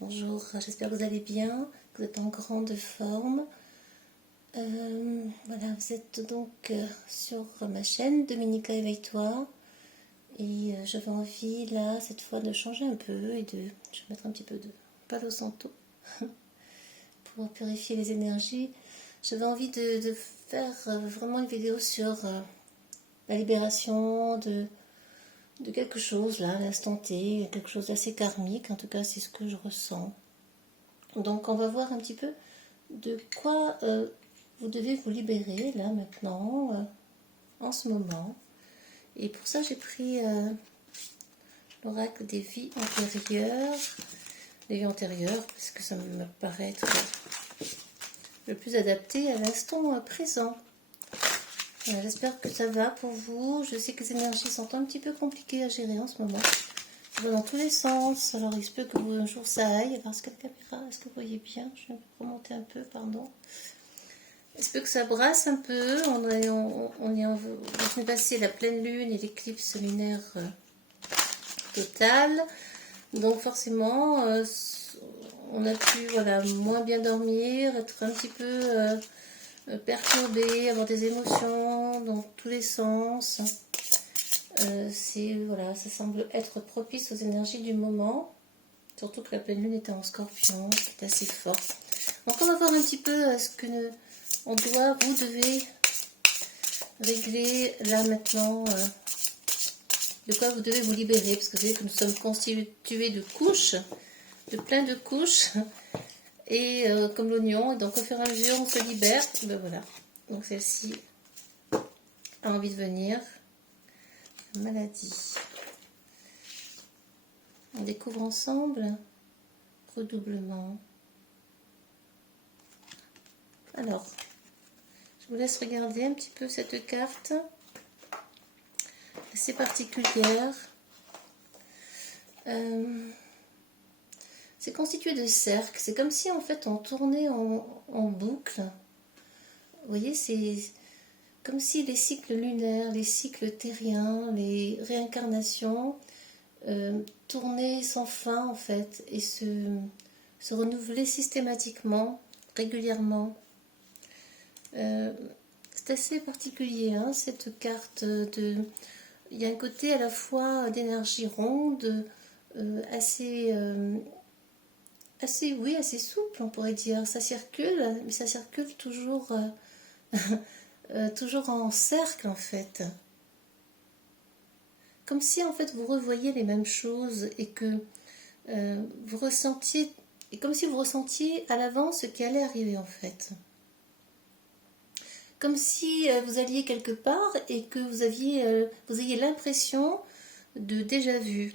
Bonjour, j'espère que vous allez bien, que vous êtes en grande forme. Voilà, vous êtes donc sur ma chaîne Dominica Éveille-toi. Et j'avais envie là, cette fois, de changer un peu et de... Je vais mettre un petit peu de Palo Santo pour purifier les énergies. J'avais envie de faire vraiment une vidéo sur la libération de quelque chose là, à l'instant T, quelque chose d'assez karmique. En tout cas, c'est ce que je ressens. Donc on va voir un petit peu de quoi vous devez vous libérer là maintenant, en ce moment. Et pour ça j'ai pris l'oracle des vies antérieures. Les vies antérieures, parce que ça me paraît être le plus adapté à l'instant présent. J'espère que ça va pour vous. Je sais que les énergies sont un petit peu compliquées à gérer en ce moment. Ça va dans tous les sens. Alors il se peut que un jour ça aille. Parce que la caméra, est-ce que vous voyez bien? Je vais remonter un peu, pardon. Il se peut que ça brasse un peu. On est passé la pleine lune et l'éclipse lunaire totale. Donc forcément, on a pu moins bien dormir, être un petit peu perturbé, avoir des émotions dans tous les sens. Ça semble être propice aux énergies du moment. Surtout que la pleine lune était en Scorpion, c'est assez forte. Donc on va voir un petit peu ce que vous devez régler là maintenant, de quoi vous devez vous libérer, parce que vous savez que nous sommes constitués de couches, de plein de couches, et comme l'oignon, donc au fur et à mesure on se libère. Ben voilà, donc celle-ci a envie de venir. Maladie. On découvre ensemble. Redoublement. Alors, je vous laisse regarder un petit peu cette carte. Assez particulière. C'est constitué de cercles. C'est comme si en fait on tournait en boucle. Vous voyez, c'est comme si les cycles lunaires, les cycles terriens, les réincarnations tournaient sans fin en fait et se renouveler systématiquement, régulièrement. C'est assez particulier, hein, cette carte. Il y a un côté à la fois d'énergie ronde, assez souple, on pourrait dire. Ça circule, mais ça circule toujours, toujours en cercle en fait. Comme si en fait vous revoyiez les mêmes choses et que vous ressentiez, et comme si vous ressentiez à l'avance ce qui allait arriver en fait. Comme si vous alliez quelque part et que vous ayez l'impression de déjà vu.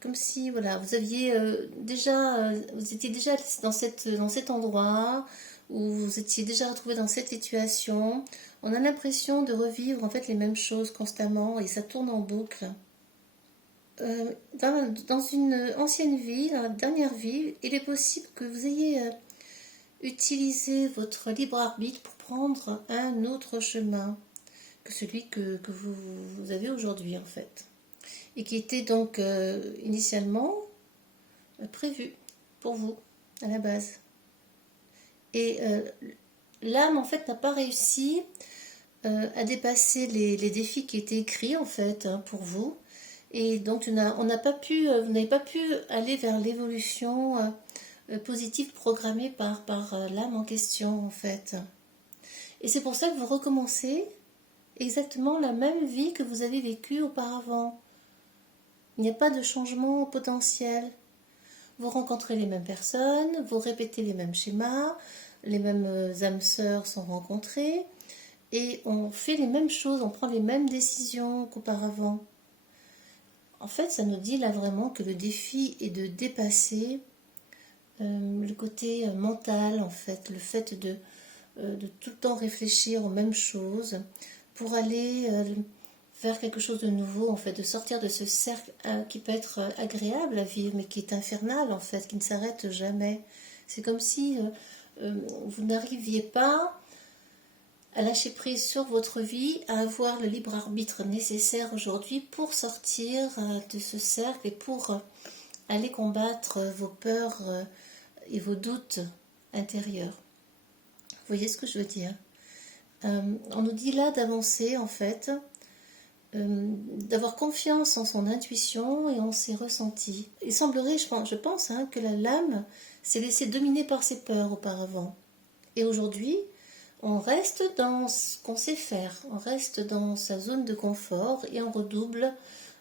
Comme si vous aviez vous étiez déjà dans cet endroit, où vous étiez déjà retrouvé dans cette situation. On a l'impression de revivre en fait les mêmes choses constamment et ça tourne en boucle. Dans une ancienne vie, dans la dernière vie, il est possible que vous ayez utilisé votre libre arbitre pour prendre un autre chemin que celui que vous avez aujourd'hui en fait. Et qui était donc initialement prévu pour vous à la base. Et l'âme en fait n'a pas réussi à dépasser les défis qui étaient écrits en fait pour vous. Et donc vous n'avez pas pu aller vers l'évolution positive programmée par l'âme en question en fait. Et c'est pour ça que vous recommencez exactement la même vie que vous avez vécue auparavant. Il n'y a pas de changement potentiel. Vous rencontrez les mêmes personnes, vous répétez les mêmes schémas, les mêmes âmes sœurs sont rencontrées et on fait les mêmes choses, on prend les mêmes décisions qu'auparavant. En fait, ça nous dit là vraiment que le défi est de dépasser le côté mental, en fait, le fait de tout le temps réfléchir aux mêmes choses pour aller faire quelque chose de nouveau, en fait, de sortir de ce cercle qui peut être agréable à vivre, mais qui est infernal, en fait, qui ne s'arrête jamais. C'est comme si vous n'arriviez pas à lâcher prise sur votre vie, à avoir le libre arbitre nécessaire aujourd'hui pour sortir de ce cercle et pour aller combattre vos peurs et vos doutes intérieurs. Vous voyez ce que je veux dire? On nous dit là d'avancer en fait, d'avoir confiance en son intuition et en ses ressentis. Il semblerait, je pense hein, que la lame s'est laissée dominer par ses peurs auparavant. Et aujourd'hui, on reste dans ce qu'on sait faire, on reste dans sa zone de confort et on redouble,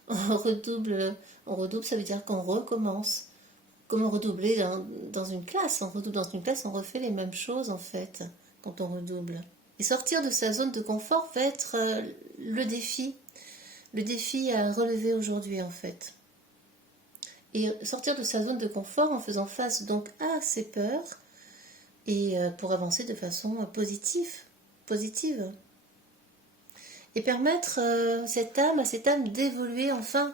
ça veut dire qu'on recommence. Comment redoubler dans une classe? On redouble dans une classe, on refait les mêmes choses en fait quand on redouble. Et sortir de sa zone de confort va être le défi à relever aujourd'hui en fait. Et sortir de sa zone de confort en faisant face donc à ses peurs et pour avancer de façon positive. Et permettre à cette âme d'évoluer enfin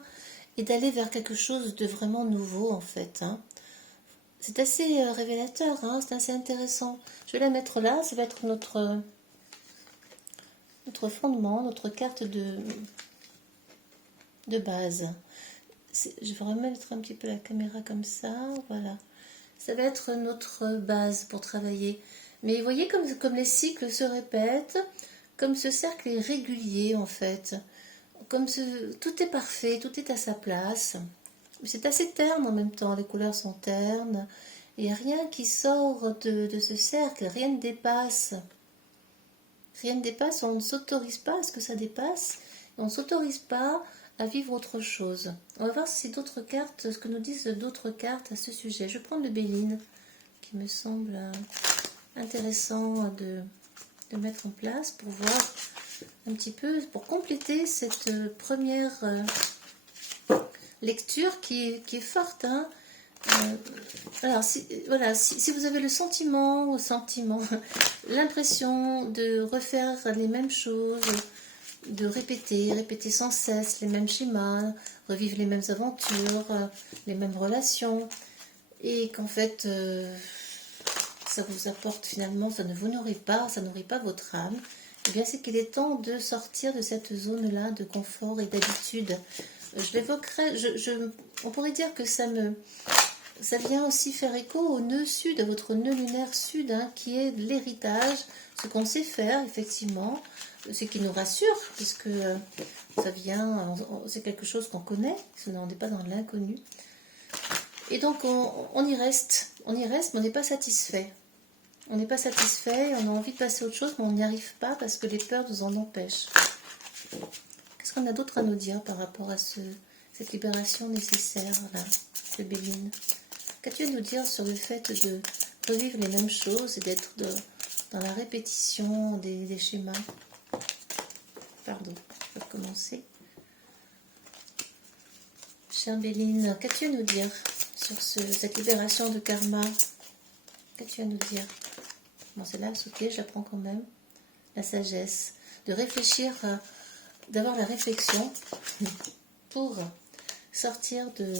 et d'aller vers quelque chose de vraiment nouveau en fait. Hein. C'est assez révélateur, hein, c'est assez intéressant. Je vais la mettre là, ça va être notre fondement, notre carte de base. Je vais remettre un petit peu la caméra comme ça, voilà. Ça va être notre base pour travailler. Mais vous voyez comme les cycles se répètent, comme ce cercle est régulier en fait. Tout est parfait, tout est à sa place. C'est assez terne en même temps, les couleurs sont ternes. Il n'y a rien qui sort de ce cercle, rien ne dépasse. Rien ne dépasse, on ne s'autorise pas à ce que ça dépasse. Et on ne s'autorise pas à vivre autre chose. On va voir si d'autres cartes, ce que nous disent d'autres cartes à ce sujet. Je vais prendre le Béline, qui me semble intéressant de mettre en place pour voir un petit peu, pour compléter cette première lecture qui est forte. Hein. Alors, si vous avez le sentiment, l'impression de refaire les mêmes choses, de répéter sans cesse les mêmes schémas, revivre les mêmes aventures, les mêmes relations, et qu'en fait, ça vous apporte finalement, ça ne vous nourrit pas, ça nourrit pas votre âme, eh bien c'est qu'il est temps de sortir de cette zone-là de confort et d'habitude. Je l'évoquerai, on pourrait dire que ça vient aussi faire écho au nœud sud, à votre nœud lunaire sud, hein, qui est l'héritage, ce qu'on sait faire, effectivement, ce qui nous rassure, puisque ça vient, c'est quelque chose qu'on connaît, on n'est pas dans l'inconnu. Et donc, on y reste, mais on n'est pas satisfait. On n'est pas satisfait, on a envie de passer à autre chose, mais on n'y arrive pas parce que les peurs nous en empêchent. Qu'est-ce qu'on a d'autre à nous dire par rapport à cette libération nécessaire, là, de Béline? Qu'as-tu à nous dire sur le fait de revivre les mêmes choses et d'être dans la répétition des schémas? Pardon, je vais recommencer. Chère Béline, qu'as-tu à nous dire sur cette libération de karma? Qu'as-tu à nous dire? Bon, celle-là, ok, je la prends quand même. La sagesse, de réfléchir, d'avoir la réflexion pour sortir de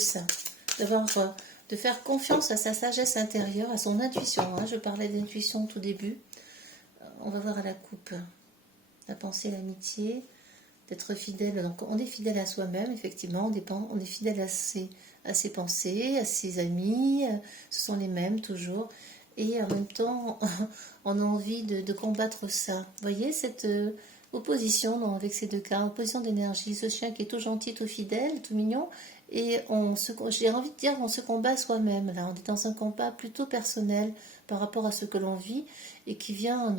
ça, de faire confiance à sa sagesse intérieure, à son intuition. Hein. Je parlais d'intuition au tout début. On va voir à la coupe. La pensée, l'amitié, d'être fidèle. Donc on est fidèle à soi-même, effectivement, on est fidèle à ses pensées, à ses amis, ce sont les mêmes toujours. Et en même temps, on a envie de combattre ça. Vous voyez cette opposition avec ces deux cas, opposition d'énergie, ce chien qui est tout gentil, tout fidèle, tout mignon, et j'ai envie de dire on se combat soi-même. Là, on est dans un combat plutôt personnel par rapport à ce que l'on vit et qui vient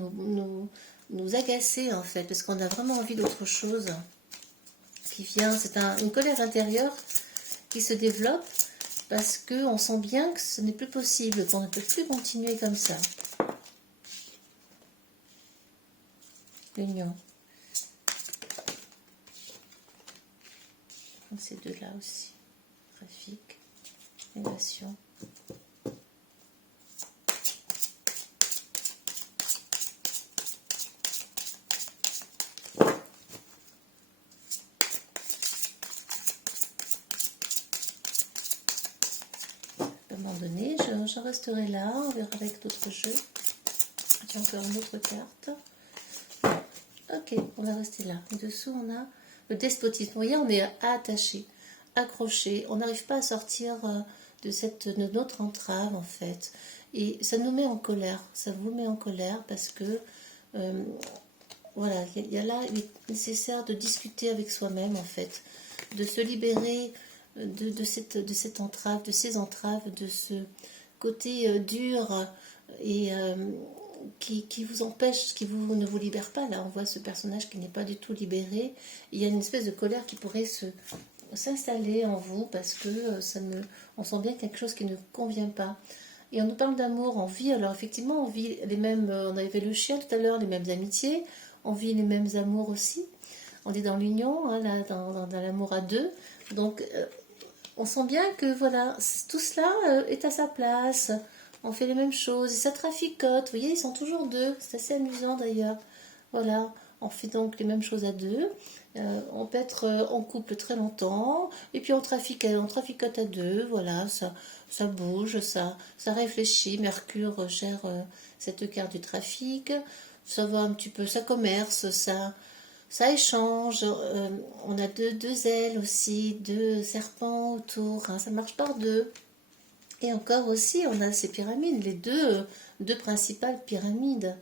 nous agacer en fait, parce qu'on a vraiment envie d'autre chose. Qui vient, c'est une colère intérieure qui se développe parce qu'on sent bien que ce n'est plus possible, qu'on ne peut plus continuer comme ça. L'union. Ces deux-là aussi. Trafic, émotion. À un moment donné, j'en resterai là, on verra avec d'autres jeux. J'ai encore une autre carte. Ok, on va rester là. Et dessous, on a le despotisme. Vous voyez, on est attaché. accroché, on n'arrive pas à sortir de notre entrave en fait. Et ça nous met en colère, ça vous met en colère parce que euh, voilà, il y a là, il est nécessaire de discuter avec soi-même en fait, de se libérer de cette entrave, de ces entraves, de ce côté dur et qui vous empêche, ne vous libère pas. Là, on voit ce personnage qui n'est pas du tout libéré. Il y a une espèce de colère qui pourrait s'installer en vous parce que on sent bien quelque chose qui ne convient pas. Et on nous parle d'amour, on vit, alors effectivement, on vit les mêmes, on avait le chien tout à l'heure, les mêmes amitiés, on vit les mêmes amours aussi. On est dans l'union, hein, là, dans l'amour à deux. Donc, on sent bien que voilà, tout cela est à sa place. On fait les mêmes choses et ça traficote. Vous voyez, ils sont toujours deux. C'est assez amusant d'ailleurs. Voilà, on fait donc les mêmes choses à deux. On peut être en couple très longtemps et puis on traficote à deux. Voilà, ça bouge, ça réfléchit. Mercure gère cette carte du trafic. Ça va un petit peu, ça commerce, ça échange. On a deux ailes aussi, deux serpents autour. Hein, ça marche par deux. Et encore aussi, on a ces pyramides, les deux principales pyramides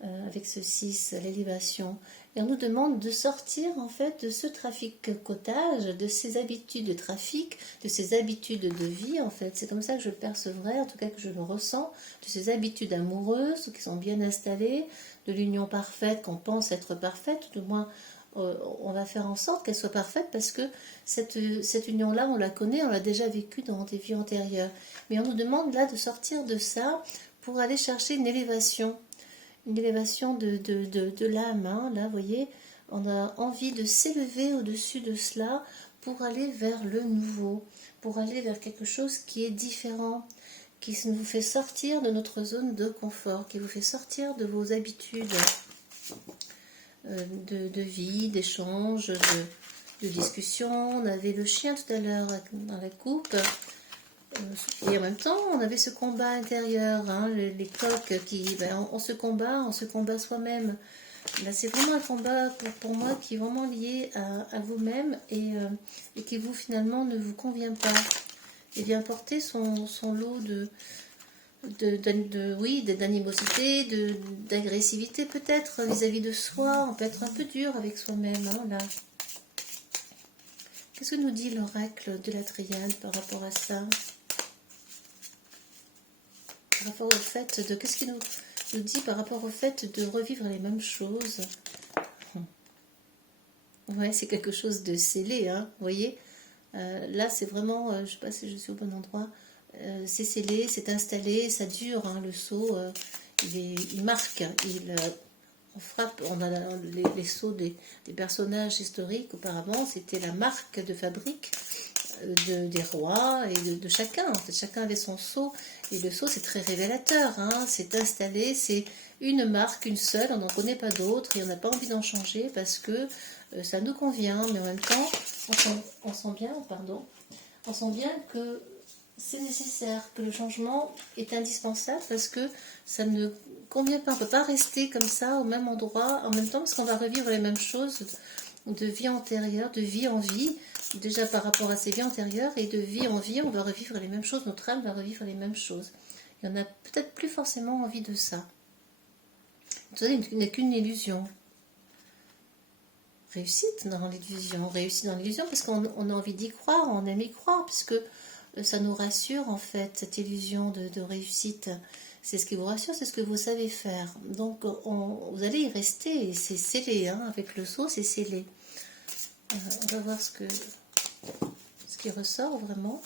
avec ce 6, l'élévation. Et on nous demande de sortir en fait de ce traficotage, de ces habitudes de trafic, de ces habitudes de vie en fait. C'est comme ça que je le percevrais, en tout cas que je le ressens, de ces habitudes amoureuses qui sont bien installées, de l'union parfaite qu'on pense être parfaite, ou du moins on va faire en sorte qu'elle soit parfaite parce que cette union-là, on la connaît, on l'a déjà vécue dans des vies antérieures. Mais on nous demande là de sortir de ça pour aller chercher une élévation de l'âme. Hein. Là, vous voyez, on a envie de s'élever au-dessus de cela pour aller vers le nouveau, pour aller vers quelque chose qui est différent, qui nous fait sortir de notre zone de confort, qui vous fait sortir de vos habitudes de vie, d'échange, de discussion. On avait le chien tout à l'heure dans la coupe. Et en même temps, on avait ce combat intérieur, hein, les coqs qui, ben, on se combat soi-même. Là, c'est vraiment un combat pour moi qui est vraiment lié à vous-même et qui vous finalement ne vous convient pas. Et vient porter son lot oui, d'animosité, d'agressivité peut-être vis-à-vis de soi. On peut être un peu dur avec soi-même. Hein, là. Qu'est-ce que nous dit l'oracle de la triade par rapport à ça? Par rapport au fait de... Qu'est-ce qu'il nous dit par rapport au fait de revivre les mêmes choses? Ouais, c'est quelque chose de scellé, hein, vous voyez. Là, c'est vraiment, je ne sais pas si je suis au bon endroit, c'est scellé, c'est installé, ça dure, hein, le sceau, il marque, on frappe, on a les sceaux des personnages historiques auparavant, c'était la marque de fabrique des rois et de chacun. En fait, chacun avait son sceau et le sceau c'est très révélateur. Hein, c'est installé, c'est une marque, une seule, on n'en connaît pas d'autres et on n'a pas envie d'en changer parce que ça nous convient. Mais en même temps, on sent bien que c'est nécessaire, que le changement est indispensable parce que ça ne convient pas. On ne peut pas rester comme ça au même endroit en même temps parce qu'on va revivre les mêmes choses de vie antérieure, de vie en vie, déjà par rapport à ces vies antérieures, et de vie en vie, on va revivre les mêmes choses, notre âme va revivre les mêmes choses. Et on n'a peut-être plus forcément envie de ça. Tout ça n'est qu'une illusion. Réussite dans l'illusion, parce qu'on a envie d'y croire, on aime y croire, puisque ça nous rassure en fait, cette illusion de réussite. C'est ce qui vous rassure, c'est ce que vous savez faire. Donc vous allez y rester, et c'est scellé, hein, avec le sceau, c'est scellé. On va voir ce qui ressort vraiment.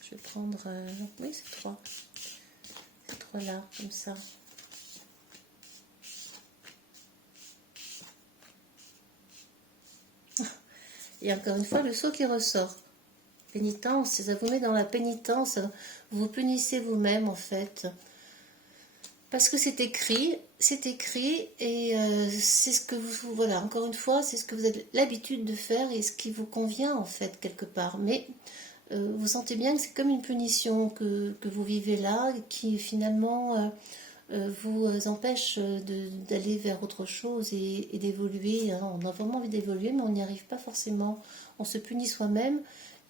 Je vais prendre, oui, c'est trois. Ces trois là, comme ça. Et encore une fois, le sceau qui ressort. Pénitence, ça vous met dans la pénitence. Vous vous punissez vous-même, en fait. Parce que c'est écrit et c'est ce que vous... Voilà, encore une fois, c'est ce que vous avez l'habitude de faire et ce qui vous convient, en fait, quelque part. Mais vous sentez bien que c'est comme une punition que vous vivez là, qui finalement vous empêche d'aller vers autre chose et d'évoluer. Hein. On a vraiment envie d'évoluer, mais on n'y arrive pas forcément. On se punit soi-même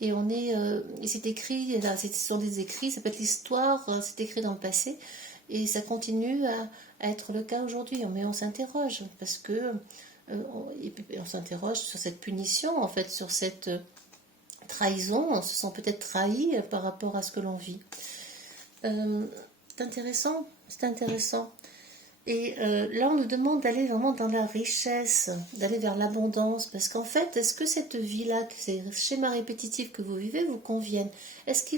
et on est. Et c'est écrit, là, ce sont des écrits, ça peut être l'histoire, c'est écrit dans le passé et ça continue à être le cas aujourd'hui. Mais on s'interroge parce que on s'interroge sur cette punition, en fait, sur cette trahison. On se sent peut-être trahi par rapport à ce que l'on vit. C'est intéressant, c'est intéressant. Et là, on nous demande d'aller vraiment dans la richesse, d'aller vers l'abondance, parce qu'en fait, est-ce que cette vie-là, ces schémas répétitifs que vous vivez, vous conviennent? Est-ce que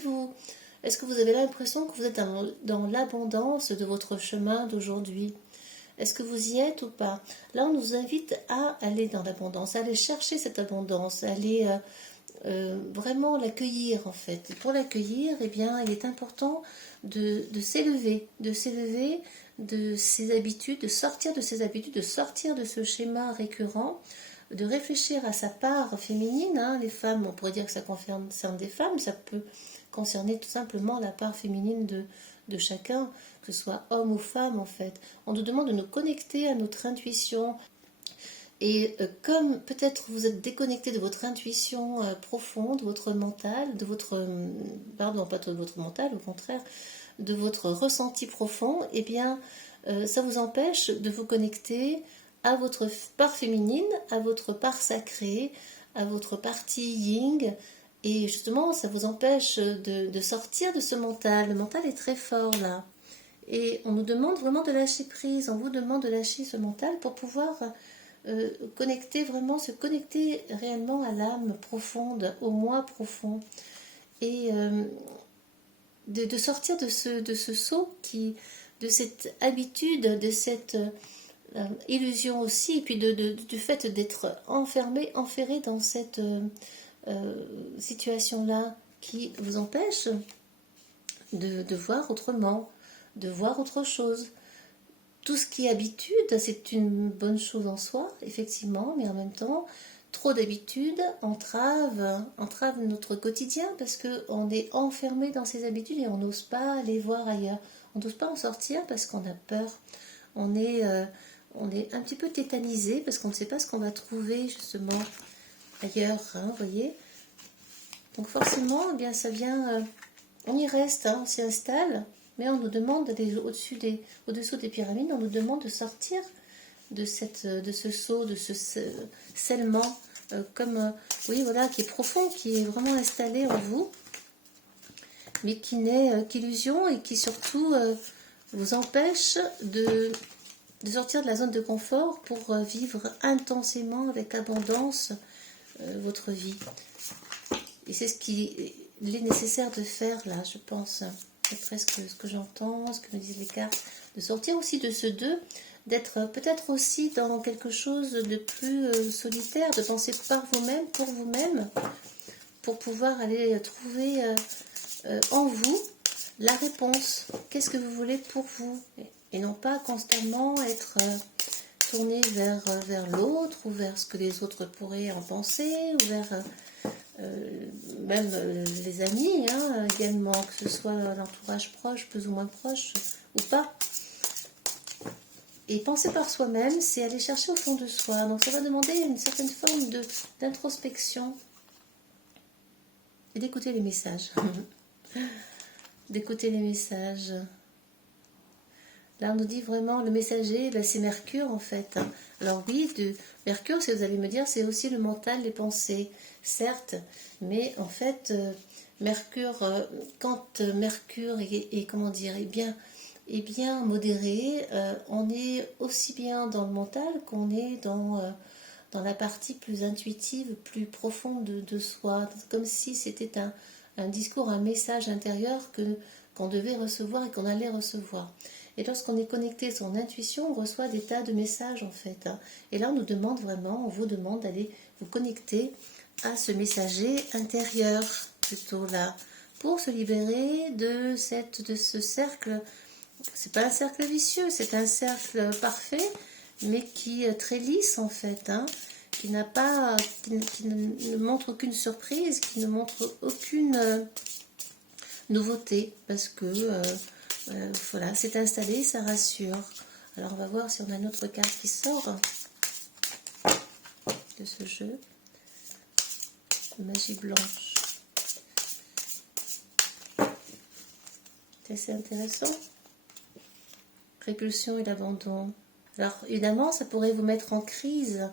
vous avez l'impression que vous êtes dans l'abondance de votre chemin d'aujourd'hui? Est-ce que vous y êtes ou pas? Là, on nous invite à aller dans l'abondance, à aller chercher cette abondance, à aller vraiment l'accueillir en fait. Et pour l'accueillir, eh bien, il est important de s'élever de ses habitudes, de sortir de ses habitudes, de sortir de ce schéma récurrent, de réfléchir à sa part féminine. Hein. Les femmes, on pourrait dire que ça concerne des femmes, ça peut concerner tout simplement la part féminine de chacun, que ce soit homme ou femme en fait. On nous demande de nous connecter à notre intuition. Et comme peut-être vous êtes déconnecté de votre intuition profonde, votre mental, pardon, pas de votre mental, au contraire, de votre ressenti profond, eh bien, ça vous empêche de vous connecter à votre part féminine, à votre part sacrée, à votre partie yin, et justement, ça vous empêche de sortir de ce mental. Le mental est très fort là. Et on nous demande vraiment de lâcher prise, on vous demande de lâcher ce mental pour pouvoir se connecter réellement à l'âme profonde, au moi profond. Et de sortir de ce saut, de cette habitude, de cette illusion aussi, et puis du fait d'être enferré dans cette situation-là qui vous empêche de voir autrement, de voir autre chose. Tout ce qui est habitude, c'est une bonne chose en soi, effectivement, mais en même temps, trop d'habitudes entrave notre quotidien parce qu'on est enfermé dans ces habitudes et on n'ose pas les voir ailleurs. On n'ose pas en sortir parce qu'on a peur. On est un petit peu tétanisé parce qu'on ne sait pas ce qu'on va trouver justement ailleurs, hein, vous voyez. Donc forcément, eh bien, ça vient, on y reste, hein, on s'y installe. Mais on nous demande d'aller au-dessous des pyramides, on nous demande de sortir de ce saut, de ce scellement, oui, voilà, qui est profond, qui est vraiment installé en vous, mais qui n'est qu'illusion et qui surtout vous empêche de sortir de la zone de confort pour vivre intensément, avec abondance, votre vie. Et c'est ce qu'il est nécessaire de faire là, je pense. D'après ce que j'entends, ce que me disent les cartes, de sortir aussi de ce deux, d'être peut-être aussi dans quelque chose de plus solitaire, de penser par vous-même, pour pouvoir aller trouver en vous la réponse. Qu'est-ce que vous voulez pour vous? Et non pas constamment être tourné vers l'autre, ou vers ce que les autres pourraient en penser, ou vers... même les amis, hein, également, que ce soit l'entourage proche, plus ou moins proche, ou pas. Et penser par soi-même, c'est aller chercher au fond de soi. Donc ça va demander une certaine forme d'introspection et d'écouter les messages. D'écouter les messages. Là, on nous dit vraiment, le messager, ben, c'est Mercure en fait. Alors oui, Mercure, si vous allez me dire, c'est aussi le mental, les pensées, certes, mais en fait, Mercure, quand Mercure est comment dire, est bien modéré, on est aussi bien dans le mental qu'on est dans la partie plus intuitive, plus profonde de soi, comme si c'était un discours, un message intérieur qu'on devait recevoir et qu'on allait recevoir. Et lorsqu'on est connecté à son intuition, on reçoit des tas de messages en fait. Et là, on vous demande d'aller vous connecter à ce messager intérieur, plutôt là, pour se libérer de ce cercle. C'est pas un cercle vicieux, c'est un cercle parfait, mais qui est très lisse en fait, hein, qui ne montre aucune surprise, qui ne montre aucune nouveauté, parce que Voilà, c'est installé, ça rassure. Alors on va voir si on a une autre carte qui sort de ce jeu. Magie blanche. C'est assez intéressant. Répulsion et l'abandon. Alors évidemment, ça pourrait vous mettre en crise.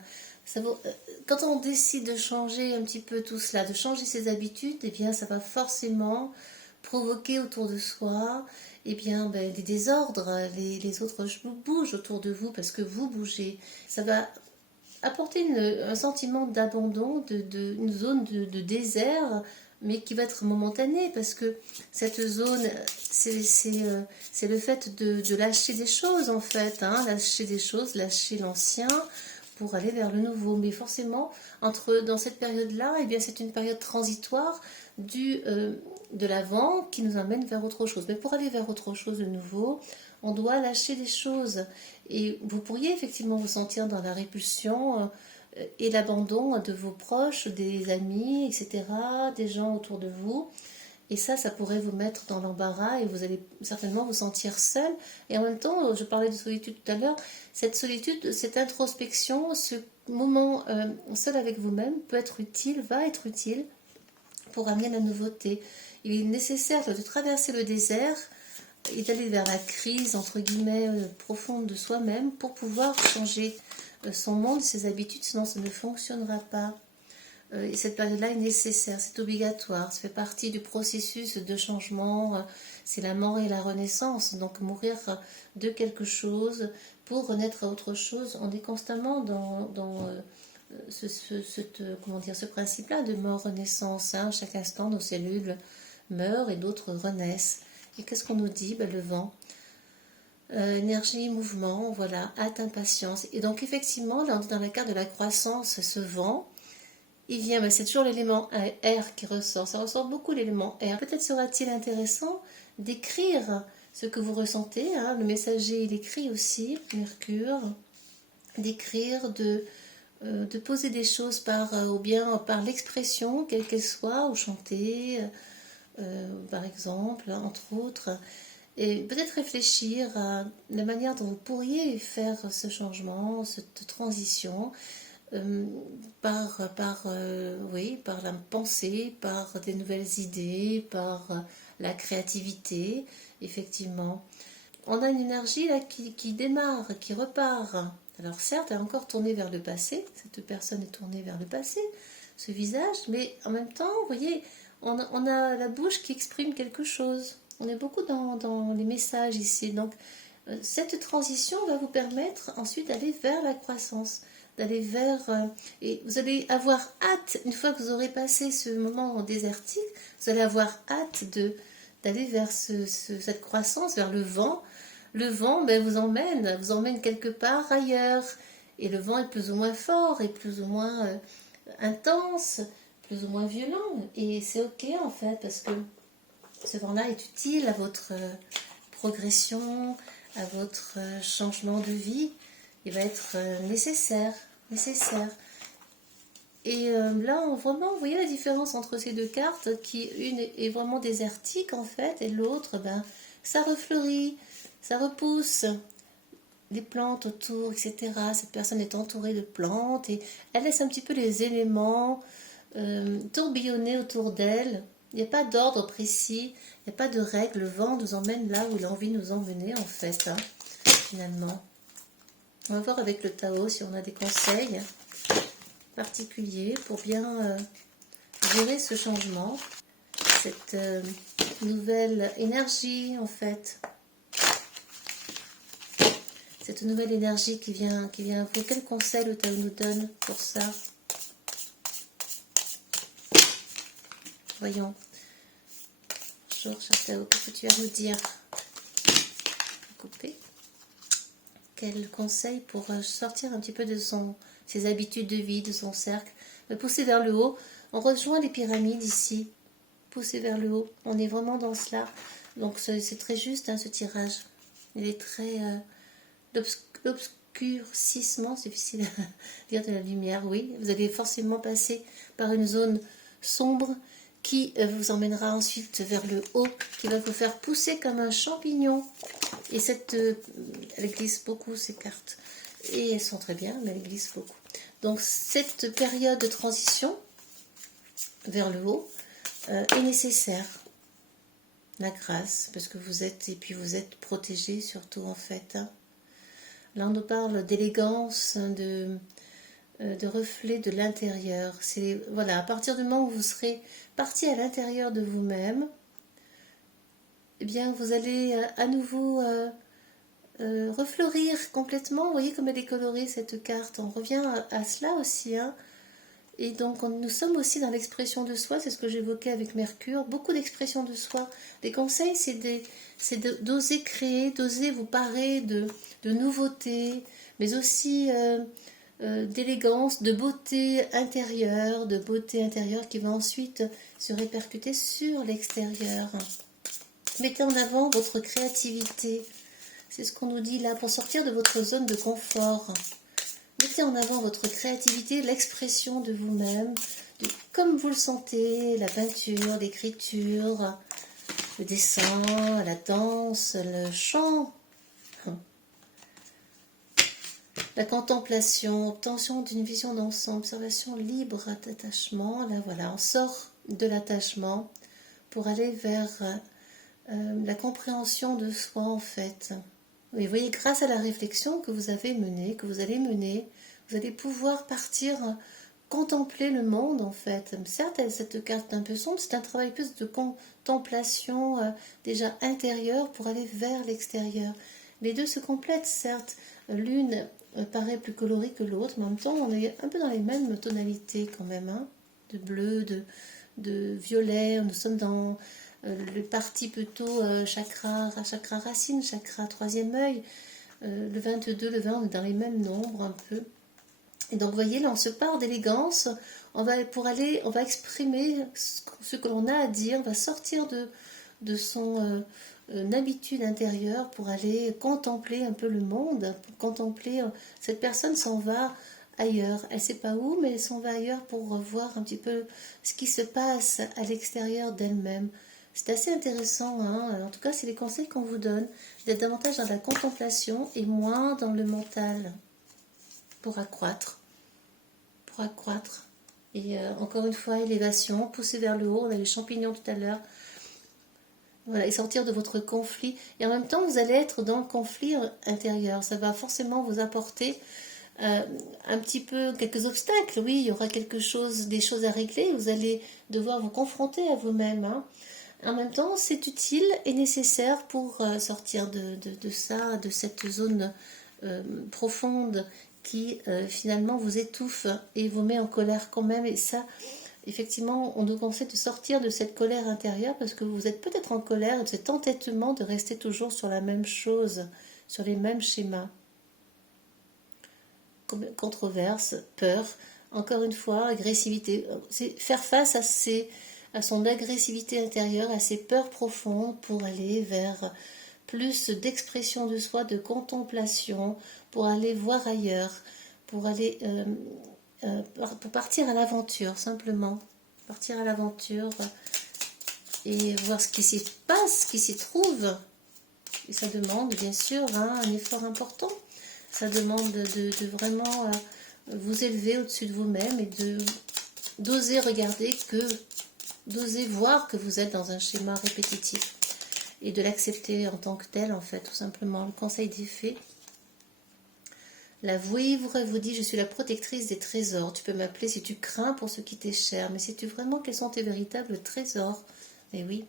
Quand on décide de changer un petit peu tout cela, de changer ses habitudes, eh bien ça va forcément provoquer autour de soi des désordres. Les autres bougent autour de vous parce que vous bougez. Ça va apporter un sentiment d'abandon, une zone de désert, mais qui va être momentanée parce que cette zone, c'est le fait de lâcher des choses en fait, hein, lâcher des choses, lâcher l'ancien pour aller vers le nouveau. Mais forcément, dans cette période-là, eh bien, c'est une période transitoire de l'avant qui nous amène vers autre chose. Mais pour aller vers autre chose de nouveau, on doit lâcher des choses. Et vous pourriez effectivement vous sentir dans la répulsion et l'abandon de vos proches, des amis, etc., des gens autour de vous. Et ça pourrait vous mettre dans l'embarras et vous allez certainement vous sentir seul. Et en même temps, je parlais de solitude tout à l'heure, cette solitude, cette introspection, ce moment seul avec vous-même peut être utile, va être utile pour amener la nouveauté. Il est nécessaire de traverser le désert et d'aller vers la crise, entre guillemets, profonde de soi-même pour pouvoir changer son monde, ses habitudes, sinon ça ne fonctionnera pas. Et cette période-là est nécessaire, c'est obligatoire, ça fait partie du processus de changement, c'est la mort et la renaissance, donc mourir de quelque chose pour renaître à autre chose. On est constamment dans ce principe-là de mort-renaissance, hein. Chaque instant, nos cellules meurent et d'autres renaissent. Et qu'est-ce qu'on nous dit? Le vent. Énergie, mouvement, voilà, hâte, impatience. Et donc effectivement, dans la carte de la croissance, ce vent, il vient, c'est toujours l'élément air qui ressort. Ça ressort beaucoup l'élément air. Peut-être sera-t-il intéressant d'écrire ce que vous ressentez. Hein. Le messager, il écrit aussi, Mercure. D'écrire, de poser des choses ou bien par l'expression, quelle qu'elle soit, ou chanter, par exemple, entre autres. Et peut-être réfléchir à la manière dont vous pourriez faire ce changement, cette transition, par la pensée, par des nouvelles idées, par la créativité, effectivement. On a une énergie là qui démarre, qui repart. Alors certes, elle est encore tournée vers le passé, cette personne est tournée vers le passé, ce visage, mais en même temps, vous voyez, on a la bouche qui exprime quelque chose. On est beaucoup dans les messages ici. Donc, cette transition va vous permettre ensuite d'aller vers la croissance, d'aller vers... et vous allez avoir hâte, une fois que vous aurez passé ce moment désertique, vous allez avoir hâte d'aller vers cette croissance, vers le vent. Le vent vous emmène quelque part ailleurs. Et le vent est plus ou moins fort, et plus ou moins intense, plus ou moins violent. Et c'est ok en fait, parce que ce vent-là est utile à votre progression, à votre changement de vie. Il va être nécessaire. Et là, vraiment, vous voyez la différence entre ces deux cartes, une est vraiment désertique en fait, et l'autre, ça refleurit, ça repousse, les plantes autour, etc. Cette personne est entourée de plantes et elle laisse un petit peu les éléments tourbillonner autour d'elle. Il n'y a pas d'ordre précis, il n'y a pas de règle. Le vent nous emmène là où il a envie de nous emmener en fait, hein, finalement. On va voir avec le Tao si on a des conseils particuliers pour bien gérer ce changement, cette nouvelle énergie en fait. Cette nouvelle énergie qui vient à vous. Quel conseil le Tao nous donne pour ça? Voyons. Bonjour, cher Tao, qu'est-ce que tu as à nous dire? Couper. Quel conseil pour sortir un petit peu de ses habitudes de vie, de son cercle? Pousser vers le haut. On rejoint les pyramides ici. Pousser vers le haut. On est vraiment dans cela. Donc c'est très juste, hein, ce tirage. Il est très... l'obscurcissement, c'est difficile à dire, de la lumière, oui. Vous allez forcément passer par une zone sombre qui vous emmènera ensuite vers le haut, qui va vous faire pousser comme un champignon. Et elle glisse beaucoup ces cartes. Et elles sont très bien, mais elles glissent beaucoup. Donc cette période de transition vers le haut est nécessaire. La grâce, parce que vous êtes, et puis vous êtes protégé surtout en fait. Hein. Là on nous parle d'élégance, de reflet de l'intérieur. C'est voilà, à partir du moment où vous serez parti à l'intérieur de vous-même, eh bien vous allez à nouveau refleurir complètement. Vous voyez comme elle est colorée cette carte. On revient à cela aussi. Hein. Et donc nous sommes aussi dans l'expression de soi, c'est ce que j'évoquais avec Mercure, beaucoup d'expression de soi. Les conseils, c'est d'oser créer, d'oser vous parer de nouveautés, mais aussi d'élégance, de beauté intérieure qui va ensuite se répercuter sur l'extérieur. Mettez en avant votre créativité, c'est ce qu'on nous dit là, pour sortir de votre zone de confort. Mettez en avant votre créativité, l'expression de vous-même, comme vous le sentez, la peinture, l'écriture, le dessin, la danse, le chant, la contemplation, obtention d'une vision d'ensemble, observation libre d'attachement. Là voilà, on sort de l'attachement pour aller vers la compréhension de soi en fait. Oui, vous voyez, grâce à la réflexion que vous avez menée, que vous allez mener, vous allez pouvoir partir contempler le monde en fait. Certes, cette carte un peu sombre, c'est un travail plus de contemplation déjà intérieure pour aller vers l'extérieur. Les deux se complètent, certes. L'une paraît plus colorée que l'autre, mais en même temps, on est un peu dans les mêmes tonalités quand même, hein, de bleu, de violet. Nous sommes dans le parti plutôt chakra racine, chakra troisième œil, le 22, le 20, on est dans les mêmes nombres un peu. Et donc vous voyez, là on se part d'élégance, on va exprimer ce que l'on a à dire, on va sortir de son habitude intérieure pour aller contempler un peu le monde, pour contempler, cette personne s'en va ailleurs, elle ne sait pas où, mais elle s'en va ailleurs pour voir un petit peu ce qui se passe à l'extérieur d'elle-même. C'est assez intéressant, hein. En tout cas c'est les conseils qu'on vous donne, d'être davantage dans la contemplation et moins dans le mental, pour accroître. Et encore une fois, élévation, pousser vers le haut, on a les champignons tout à l'heure, voilà, et sortir de votre conflit. Et en même temps, vous allez être dans le conflit intérieur, ça va forcément vous apporter un petit peu quelques obstacles. Oui, il y aura des choses à régler, vous allez devoir vous confronter à vous-même, hein. En même temps, c'est utile et nécessaire pour sortir de ça, de cette zone profonde qui finalement vous étouffe et vous met en colère quand même. Et ça, effectivement, on nous conseille de sortir de cette colère intérieure parce que vous êtes peut-être en colère et de cet entêtement de rester toujours sur la même chose, sur les mêmes schémas. Controverse, peur, encore une fois, agressivité. C'est faire face à son agressivité intérieure, à ses peurs profondes pour aller vers plus d'expression de soi, de contemplation, pour aller voir ailleurs, pour aller pour partir à l'aventure simplement, partir à l'aventure et voir ce qui s'y passe, ce qui s'y trouve. Et ça demande bien sûr un effort important. Ça demande de vraiment vous élever au-dessus de vous-même et d'oser regarder d'oser voir que vous êtes dans un schéma répétitif et de l'accepter en tant que tel, en fait, tout simplement. Le conseil des fées. La vouivre vous dit: je suis la protectrice des trésors. Tu peux m'appeler si tu crains pour ce qui t'est cher. Mais sais-tu vraiment quels sont tes véritables trésors? Et oui.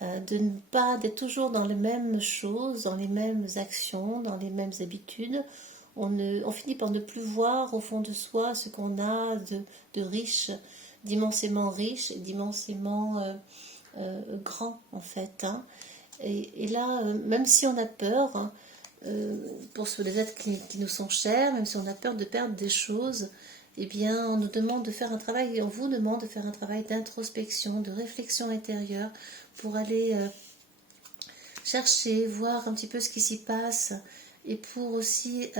De ne pas d'être toujours dans les mêmes choses, dans les mêmes actions, dans les mêmes habitudes. On finit par ne plus voir au fond de soi ce qu'on a de riche, d'immensément riche et d'immensément grand en fait. Hein. Et là, même si on a peur, hein, pour les êtres qui nous sont chers, même si on a peur de perdre des choses, eh bien, on nous demande de faire un travail, et on vous demande de faire un travail d'introspection, de réflexion intérieure, pour aller chercher, voir un petit peu ce qui s'y passe, et pour aussi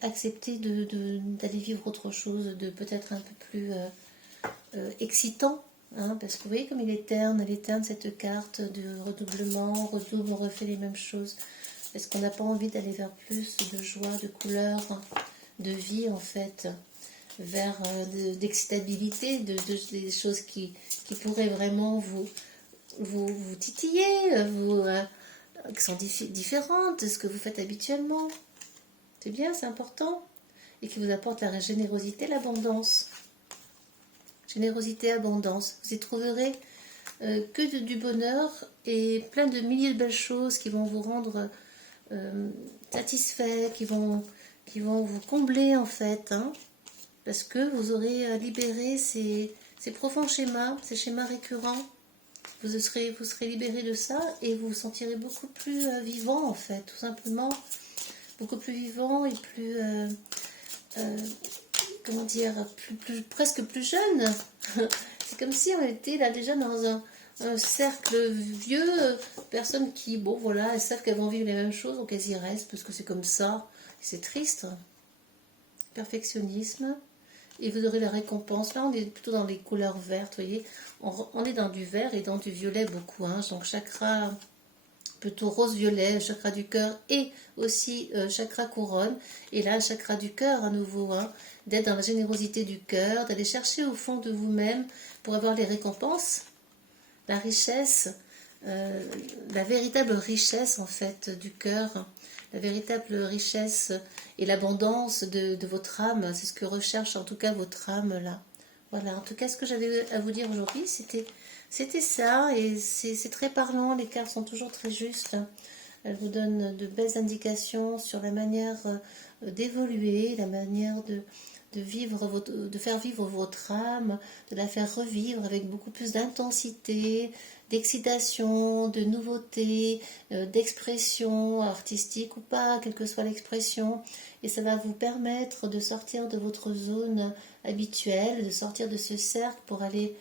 accepter d'aller vivre autre chose, de peut-être un peu plus excitant, hein, parce que vous voyez comme il est terne, elle est terne cette carte de redoublement, on redouble, on refait les mêmes choses. Est-ce qu'on n'a pas envie d'aller vers plus de joie, de couleur, de vie en fait, vers d'excitabilité, des choses qui pourraient vraiment vous titiller, qui sont différentes de ce que vous faites habituellement. C'est bien, c'est important. Et qui vous apporte la générosité, l'abondance. Générosité, abondance. Vous y trouverez que du bonheur et plein de milliers de belles choses qui vont vous rendre satisfait, qui vont vous combler en fait, hein, parce que vous aurez libéré ces profonds schémas, ces schémas récurrents. Vous serez libéré de ça et vous vous sentirez beaucoup plus vivant en fait, tout simplement, beaucoup plus vivant et plus, comment dire, presque plus jeune. C'est comme si on était là déjà dans un cercle vieux, personnes qui, bon voilà, elles savent qu'elles vont vivre les mêmes choses, donc elles y restent, parce que c'est comme ça, c'est triste. Perfectionnisme, et vous aurez la récompense. Là, on est plutôt dans les couleurs vertes, vous voyez, on est dans du vert et dans du violet beaucoup, hein, donc chakra plutôt rose-violet, chakra du cœur et aussi chakra couronne, et là, chakra du cœur à nouveau, hein, d'être dans la générosité du cœur, d'aller chercher au fond de vous-même pour avoir les récompenses, la richesse, la véritable richesse en fait du cœur, la véritable richesse et l'abondance de votre âme, c'est ce que recherche en tout cas votre âme là. Voilà, en tout cas ce que j'avais à vous dire aujourd'hui, c'était ça, et c'est très parlant, les cartes sont toujours très justes. Elles vous donnent de belles indications sur la manière d'évoluer, la manière de faire vivre votre âme, de la faire revivre avec beaucoup plus d'intensité, d'excitation, de nouveauté, d'expression artistique ou pas, quelle que soit l'expression. Et ça va vous permettre de sortir de votre zone habituelle, de sortir de ce cercle pour aller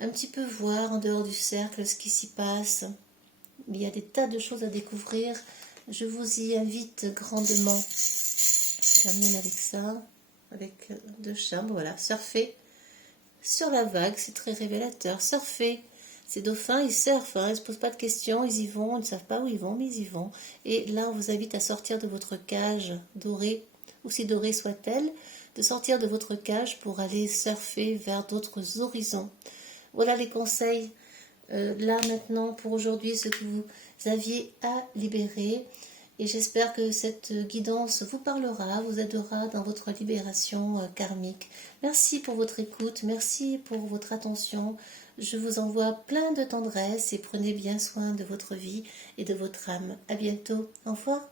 un petit peu voir en dehors du cercle ce qui s'y passe. Il y a des tas de choses à découvrir. Je vous y invite grandement. Je termine avec ça, avec deux chambres. Voilà, surfer sur la vague, c'est très révélateur. Surfer, ces dauphins, ils surfent, hein, ils ne se posent pas de questions, ils y vont, ils ne savent pas où ils vont, mais ils y vont. Et là, on vous invite à sortir de votre cage dorée, aussi dorée soit-elle, de sortir de votre cage pour aller surfer vers d'autres horizons. Voilà les conseils. Là maintenant pour aujourd'hui, ce que vous aviez à libérer, et j'espère que cette guidance vous parlera, vous aidera dans votre libération karmique. Merci pour votre écoute, merci pour votre attention. Je vous envoie plein de tendresse et prenez bien soin de votre vie et de votre âme. À bientôt, au revoir.